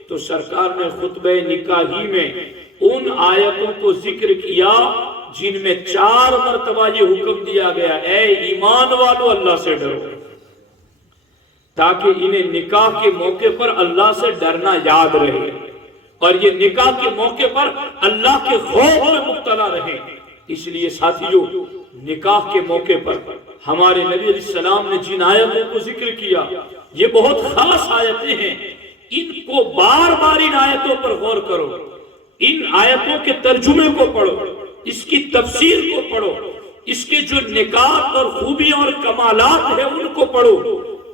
تو سرکار نے خطبہ نکاح ہی میں ان آیتوں کو ذکر کیا جن میں 4 مرتبہ یہ حکم دیا گیا اے ایمان والو اللہ سے ڈرو، تاکہ انہیں نکاح کے موقع پر اللہ سے ڈرنا یاد رہے اور یہ نکاح کے موقع پر اللہ کے خوف میں مبتلا رہے۔ اس لیے ساتھیوں، نکاح کے موقع پر ہمارے نبی علیہ السلام نے جن آیتوں کو ذکر کیا یہ بہت خاص آیتیں ہیں، ان کو بار بار ان آیتوں پر غور کرو، ان آیتوں کے ترجمے کو پڑھو، اس کی تفسیر کو پڑھو، اس کے جو نکات اور خوبیاں اور کمالات ہیں ان کو پڑھو،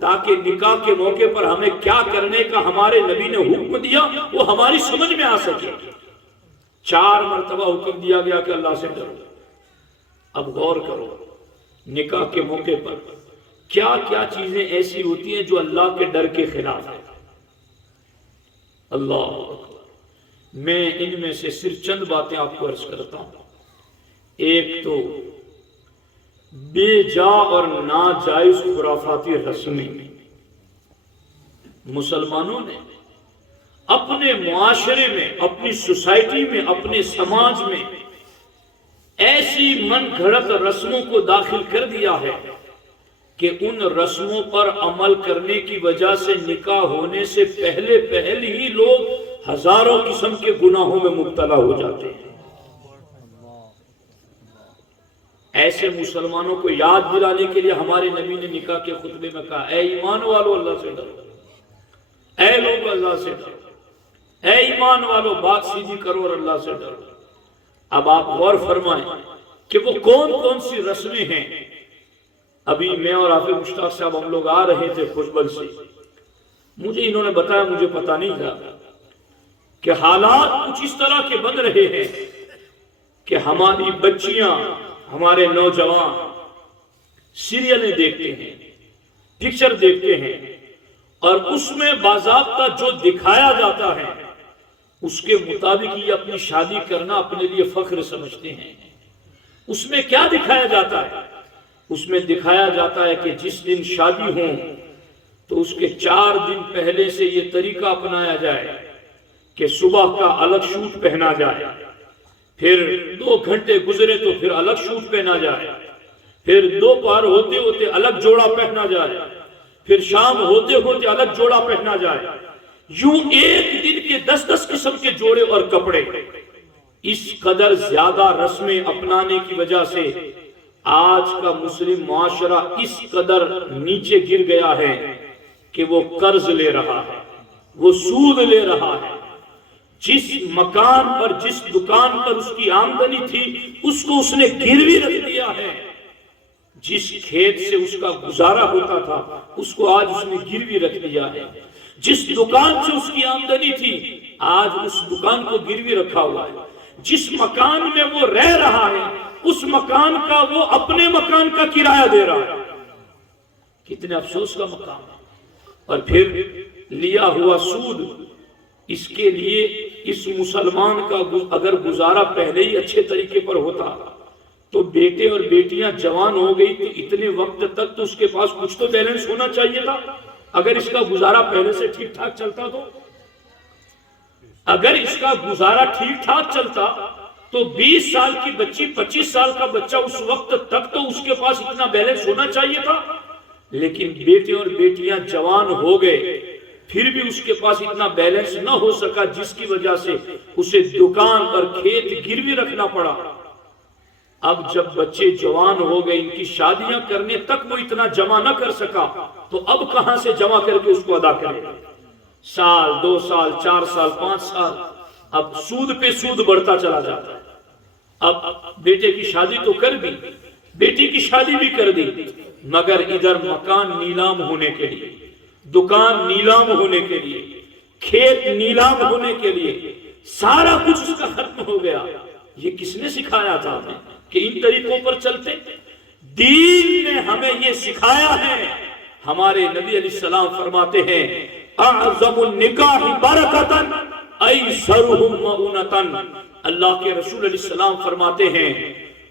تاکہ نکاح کے موقع پر ہمیں کیا کرنے کا ہمارے نبی نے حکم دیا وہ ہماری سمجھ میں آ سکے۔ 4 مرتبہ حکم دیا گیا کہ اللہ سے ڈرو۔ اب غور کرو، نکاح کے موقع پر کیا کیا چیزیں ایسی ہوتی ہیں جو اللہ کے ڈر کے خلاف ہے؟ اللہ اکبر، میں ان میں سے صرف چند باتیں آپ کو عرض کرتا ہوں۔ ایک تو بے جا اور ناجائز خرافاتی رسمیں مسلمانوں نے اپنے معاشرے میں، اپنی سوسائٹی میں، اپنے سماج میں ایسی من گھڑت رسموں کو داخل کر دیا ہے کہ ان رسموں پر عمل کرنے کی وجہ سے نکاح ہونے سے پہلے ہی لوگ ہزاروں قسم کے گناہوں میں مبتلا ہو جاتے ہیں۔ ایسے مسلمانوں کو یاد دلانے کے لیے ہمارے نبی نے نکاح کے خطبے میں کہا اے ایمان والو اللہ سے ڈرو، اے لوگ اللہ سے ڈرو، اے ایمان والو بات سیدھی کرو اور اللہ سے ڈرو۔ اب آپ غور فرمائیں کہ وہ کون کون سی رسمیں ہیں۔ ابھی میں اور حافظ مشتاق صاحب ہم لوگ آ رہے تھے خوشبل سے، مجھے انہوں نے بتایا، مجھے پتا نہیں تھا کہ حالات کچھ اس طرح کے بن رہے ہیں کہ ہماری بچیاں، ہمارے نوجوان سیریلیں دیکھتے ہیں، پکچر دیکھتے ہیں، اور اس میں باضابطہ جو دکھایا جاتا ہے اس کے مطابق یہ اپنی شادی کرنا اپنے لیے فخر سمجھتے ہیں۔ اس میں کیا دکھایا جاتا ہے؟ اس میں دکھایا جاتا ہے کہ جس دن شادی ہو تو اس کے 4 دن پہلے سے یہ طریقہ اپنایا جائے کہ صبح کا الگ سوٹ پہنا جائے، پھر 2 گھنٹے گزرے تو پھر الگ سوٹ پہنا جائے، پھر دوپہر ہوتے ہوتے الگ جوڑا پہنا جائے، پھر شام ہوتے ہوتے الگ جوڑا پہنا جائے، یوں ایک دن کے 10 قسم کے جوڑے اور کپڑے۔ اس قدر زیادہ رسمیں اپنانے کی وجہ سے آج کا مسلم معاشرہ اس قدر نیچے گر گیا ہے کہ وہ قرض لے رہا ہے، وہ سود لے رہا ہے۔ جس مکان پر، جس دکان پر اس کی آمدنی تھی اس کو اس نے گروی رکھ دیا ہے، جس کھیت سے اس کا گزارا ہوتا تھا اس کو آج اس نے گروی رکھ دیا ہے، جس دکان سے اس کی آمدنی تھی آج اس دکان کو گروی رکھا ہوا ہے، جس مکان میں وہ رہ رہا ہے اس مکان کا وہ اپنے مکان کا کرایہ دے رہا ہے۔ کتنے افسوس کا مقام ہے۔ اور پھر لیا ہوا سود، اس کے لیے اس مسلمان کا اگر گزارا پہلے ہی اچھے طریقے پر ہوتا تو بیٹے اور بیٹیاں جوان ہو گئی تو اتنے وقت تک تو اس کے پاس کچھ تو بیلنس ہونا چاہیے تھا۔ اگر اس کا گزارا پہلے سے ٹھیک ٹھاک چلتا تو، اگر اس کا گزارا ٹھیک ٹھاک چلتا تو 20 سال کی بچی، 25 سال کا بچہ اس وقت تک تو اس کے پاس اتنا بیلنس ہونا چاہیے تھا۔ لیکن بیٹے اور بیٹیاں جوان ہو گئے پھر بھی اس کے پاس اتنا بیلنس نہ ہو سکا، جس کی وجہ سے اسے دکان پر کھیت گروی رکھنا پڑا۔ اب جب بچے جوان ہو گئے، ان کی شادیاں کرنے تک وہ اتنا جمع نہ کر سکا تو اب کہاں سے جمع کر کے اس کو ادا کرے گا؟ سال، 2 سال، 4 سال، 5 سال، اب سود پہ سود بڑھتا چلا جاتا ہے۔ اب بیٹے کی شادی تو کر دی، بیٹی کی شادی بھی کر دی، مگر ادھر مکان نیلام ہونے کے لیے، دکان نیلام ہونے کے لیے، کھیت نیلام ہونے کے لیے سارا کچھ اس کا ختم ہو گیا۔ یہ کس نے سکھایا تھا ہمیں کہ ان طریقوں پر چلتے؟ دین نے ہمیں یہ سکھایا ہے۔ ہمارے نبی علیہ السلام فرماتے ہیں اعظم النکاح برکتن ایسرہم مؤونتن۔ اللہ کے رسول علیہ السلام فرماتے ہیں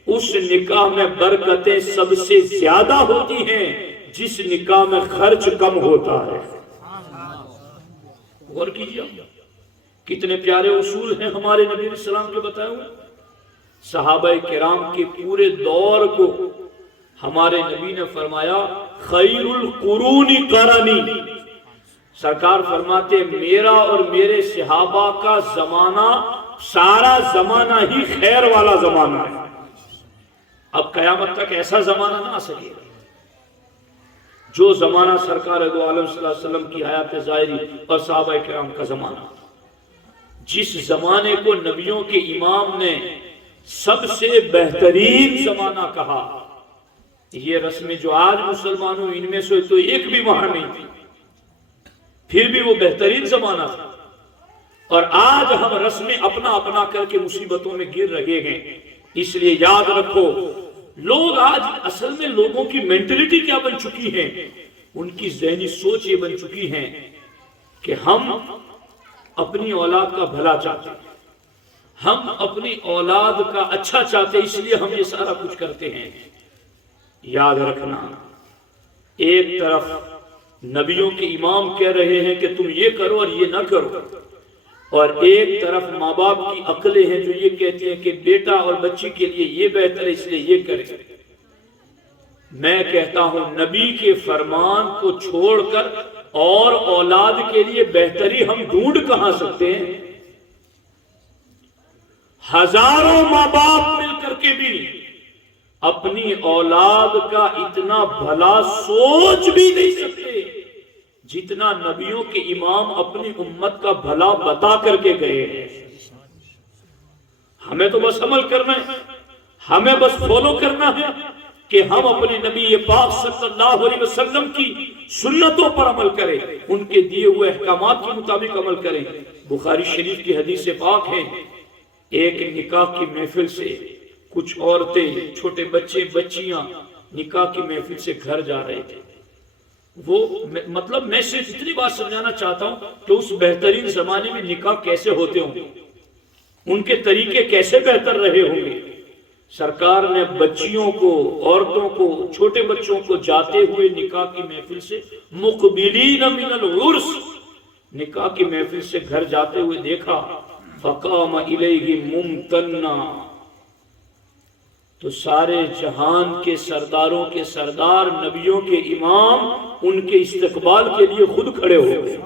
اس نکاح میں برکتیں سب سے زیادہ ہوتی ہیں جس نکاح میں خرچ کم ہوتا ہے۔ غور کیجیے کتنے پیارے اصول ہیں ہمارے نبی علیہ السلام کے بتائے ہوئے۔ صحابہ کرام کے پورے دور کو ہمارے نبی نے فرمایا خیر القرون قرنی۔ سرکار فرماتے میرا اور میرے صحابہ کا زمانہ سارا زمانہ ہی خیر والا زمانہ ہے۔ اب قیامت تک ایسا زمانہ نہ آ سکے جو زمانہ سرکار دو عالم صلی اللہ علیہ وسلم کی حیات ظاہری اور صحابہ کرام کا زمانہ، جس زمانے کو نبیوں کے امام نے سب سے بہترین زمانہ کہا۔ یہ رسمیں جو آج مسلمانوں ان میں سے تو ایک بھی وہاں نہیں تھی، پھر بھی وہ بہترین زمانہ تھا۔ اور آج ہم رسمیں اپنا اپنا کر کے مصیبتوں میں گر رہے ہیں۔ اس لیے یاد رکھو، لوگ آج اصل میں لوگوں کی مینٹلٹی کیا بن چکی ہے، ان کی ذہنی سوچ یہ بن چکی ہے کہ ہم اپنی اولاد کا بھلا چاہتے ہیں، ہم اپنی اولاد کا اچھا چاہتے ہیں، اس لیے ہم یہ سارا کچھ کرتے ہیں۔ یاد رکھنا، ایک طرف نبیوں کے امام کہہ رہے ہیں کہ تم یہ کرو اور یہ نہ کرو، اور ایک طرف ماں باپ کی عقلیں ہیں جو یہ کہتی ہیں کہ بیٹا اور بچی کے لیے یہ بہتر ہے اس لیے یہ کریں۔ میں کہتا ہوں نبی کے فرمان کو چھوڑ کر اور اولاد کے لیے بہتری ہم ڈھونڈ کہاں سکتے ہیں؟ ہزاروں ماں باپ مل کر کے بھی اپنی اولاد کا اتنا بھلا سوچ بھی نہیں سکتے جتنا نبیوں کے امام اپنی امت کا بھلا بتا کر کے گئے ہیں۔ ہمیں تو بس عمل کرنا ہے، ہمیں بس فالو کرنا ہے کہ ہم اپنے نبی پاک صلی اللہ علیہ وسلم کی سنتوں پر عمل کریں، ان کے دیے ہوئے احکامات کے مطابق عمل کریں۔ بخاری شریف کی حدیث پاک ہے ایک نکاح کی محفل سے کچھ عورتیں، چھوٹے بچے بچیاں نکاح کی محفل سے گھر جا رہے تھے. وہ مطلب میں صرف اتنی بات سمجھانا چاہتا ہوں کہ اس بہترین زمانے میں نکاح کیسے ہوتے ہوں گے، ان کے طریقے کیسے بہتر رہے ہوں گے. سرکار نے بچیوں کو، عورتوں کو، چھوٹے بچوں کو جاتے ہوئے نکاح کی محفل سے مقبلین من العرس، نکاح کی محفل سے گھر جاتے ہوئے دیکھا. فقام الیہ ممتنا، تو سارے جہان کے سرداروں کے سردار، نبیوں کے امام ان کے استقبال کے لیے خود کھڑے ہو گئے.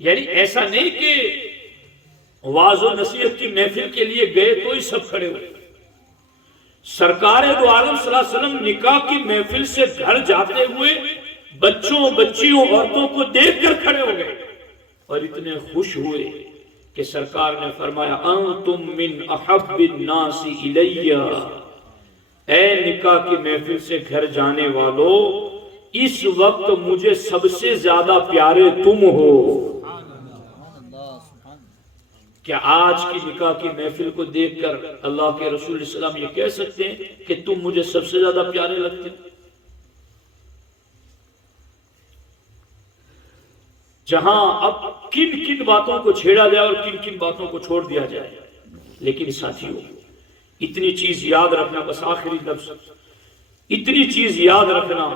یعنی ایسا نہیں کہ واعظ و نصیحت کی محفل کے لیے گئے تو ہی سب کھڑے ہوئے. سرکار دو عالم صلی اللہ علیہ وسلم نکاح کی محفل سے گھر جاتے ہوئے بچوں، بچیوں، عورتوں کو دیکھ کر کھڑے ہو گئے اور اتنے خوش ہوئے کہ سرکار نے فرمایا انتم من احب الناس الیہ، اے نکاح کی محفل سے گھر جانے والو، اس وقت مجھے سب سے زیادہ پیارے تم ہو. کیا آج کی نکاح کی محفل کو دیکھ کر اللہ کے رسول السلام یہ کہہ سکتے ہیں کہ تم مجھے سب سے زیادہ پیارے لگتے ہو؟ جہاں اب کن کن باتوں کو چھیڑا جائے اور کن کن باتوں کو چھوڑ دیا جائے. لیکن ساتھیوں، اتنی چیز یاد رکھنا، بس آخری لفظ، اتنی چیز یاد رکھنا،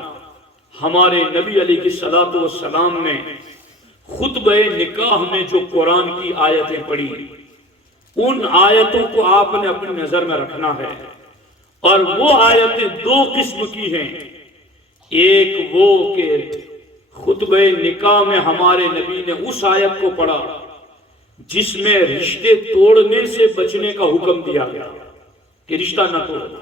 ہمارے نبی علیہ الصلوۃ والسلام نے خطبہ نکاح میں جو قرآن کی آیتیں پڑھی، ان آیتوں کو آپ نے اپنی نظر میں رکھنا ہے. اور وہ آیتیں دو قسم کی ہیں. ایک وہ کہ خطبہ نکاح میں ہمارے نبی نے اس آیت کو پڑھا جس میں رشتے توڑنے سے بچنے کا حکم دیا گیا کہ رشتہ نہ توڑو.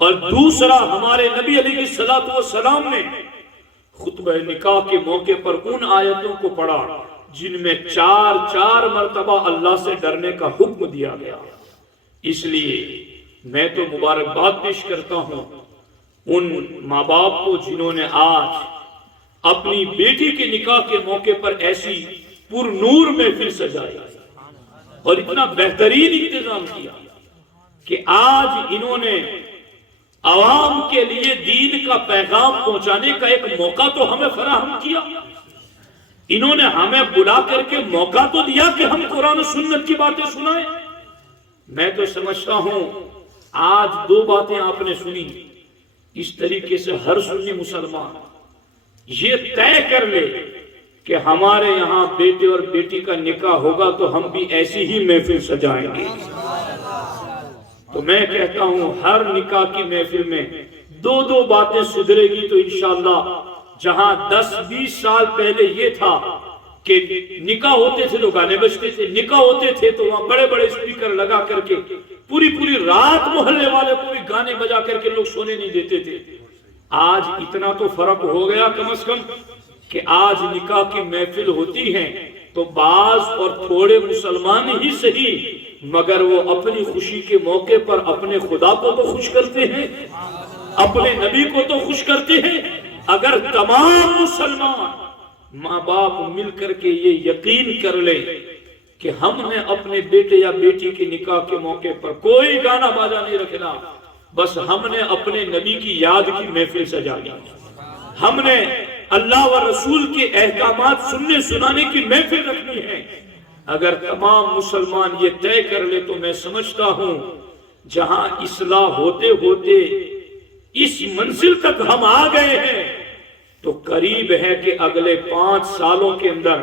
اور دوسرا ہمارے نبی علیہ الصلوۃ والسلام نے خطبہ نکاح کے موقع پر ان آیتوں کو پڑھا جن میں 4 مرتبہ اللہ سے ڈرنے کا حکم دیا گیا. اس لیے میں تو مبارکباد پیش کرتا ہوں ان ماں باپ کو جنہوں نے آج اپنی بیٹی کے نکاح کے موقع پر ایسی پر نور محفل سجائی اور اتنا بہترین انتظام کیا کہ آج انہوں نے عوام کے لیے دین کا پیغام پہنچانے کا ایک موقع تو ہمیں فراہم کیا. انہوں نے ہمیں بلا کر کے موقع تو دیا کہ ہم قرآن و سنت کی باتیں سنائیں. میں تو سمجھتا ہوں آج 2 باتیں آپ نے سنی، اس طریقے سے ہر سنی مسلمان یہ طے کر لے کہ ہمارے یہاں بیٹے اور بیٹی کا نکاح ہوگا تو ہم بھی ایسی ہی محفل سجائیں گے. تو میں کہتا ہوں ہر نکاح کی محفل میں 2 باتیں سدھرے گی تو انشاءاللہ جہاں 10-20 سال پہلے یہ تھا کہ نکاح ہوتے تھے تو گانے بجتے تھے، نکاح ہوتے تھے تو وہاں بڑے بڑے اسپیکر لگا کر کے پوری رات محلے والے کو بھی گانے بجا کر کے لوگ سونے نہیں دیتے تھے. آج اتنا تو فرق ہو گیا کم از کم کہ آج نکاح کی محفل ہوتی ہے تو بعض اور تھوڑے مسلمان ہی صحیح مگر وہ اپنی خوشی کے موقع پر اپنے خدا کو تو خوش کرتے ہیں، اپنے نبی کو تو خوش کرتے ہیں. اگر تمام مسلمان ماں باپ مل کر کے یہ یقین کر لے کہ ہم نے اپنے بیٹے یا بیٹی کے نکاح کے موقع پر کوئی گانا باجا نہیں رکھنا، بس ہم نے اپنے نبی کی یاد کی محفل سجانی، ہم نے اللہ و رسول کے احکامات سننے سنانے کی محفل رکھنی ہے. اگر تمام مسلمان یہ طے کر لے تو میں سمجھتا ہوں جہاں اصلاح ہوتے ہوتے اس منزل تک ہم آ گئے ہیں تو قریب ہے کہ اگلے 5 سالوں کے اندر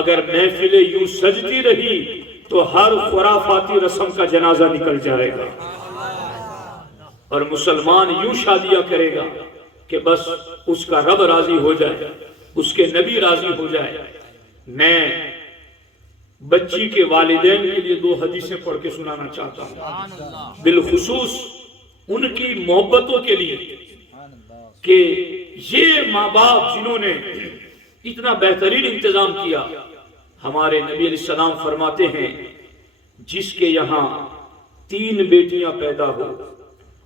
اگر محفلیں یوں سجتی رہی تو ہر خرافاتی رسم کا جنازہ نکل جائے گا اور مسلمان یوں شادیاں کرے گا کہ بس اس کا رب راضی ہو جائے، اس کے نبی راضی ہو جائے. میں بچی کے والدین کے لیے 2 حدیثیں پڑھ کے سنانا چاہتا ہوں، بالخصوص ان کی محبتوں کے لیے کہ یہ ماں باپ جنہوں نے اتنا بہترین انتظام کیا. ہمارے نبی علیہ السلام فرماتے ہیں جس کے یہاں 3 بیٹیاں پیدا ہو،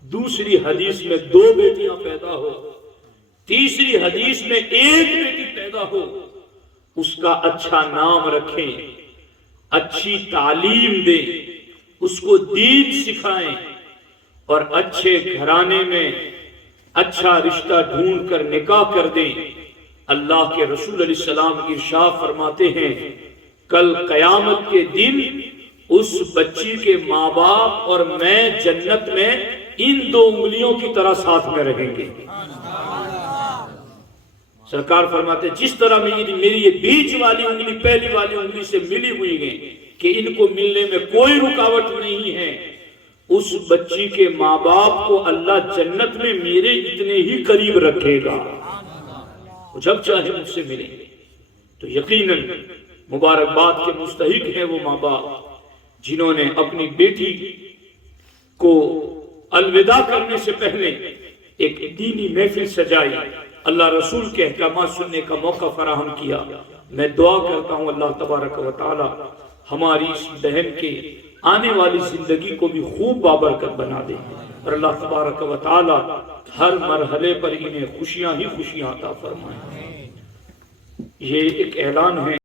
دوسری حدیث میں 2 بیٹیاں پیدا ہو، تیسری حدیث میں 1 بیٹی پیدا ہو، اس کا اچھا نام رکھیں، اچھی تعلیم دیں، اس کو دین سکھائیں، اور اچھے گھرانے میں اچھا رشتہ ڈھونڈ کر نکاح کر دیں۔ اللہ کے رسول علیہ السلام ارشاد فرماتے ہیں کل قیامت کے دن اس بچی کے ماں باپ اور میں جنت میں ان 2 انگلیوں کی طرح ساتھ میں رہیں گے۔ سرکار فرماتے جس طرح میری یہ بیچ والی انگلی پہلی والی انگلی سے ملی ہوئی ہے کہ ان کو ملنے میں کوئی رکاوٹ نہیں ہے، اس بچی کے ماں باپ کو اللہ جنت میں میرے اتنے ہی قریب رکھے گا، جب چاہے مجھ سے ملیں گے۔ تو یقیناً مبارکباد کے مستحق ہیں وہ ماں باپ جنہوں نے اپنی بیٹی کو الوداع کرنے سے پہلے ایک دینی محفل سجائی، اللہ رسول کے احکامات سننے کا موقع فراہم کیا۔ میں دعا کرتا ہوں اللہ تبارک و تعالی ہماری اس بہن کے آنے والی زندگی کو بھی خوب بابرکت بنا دے، اور اللہ تبارک و تعالی ہر مرحلے پر انہیں خوشیاں ہی خوشیاں عطا فرمائے۔ یہ ایک اعلان ہے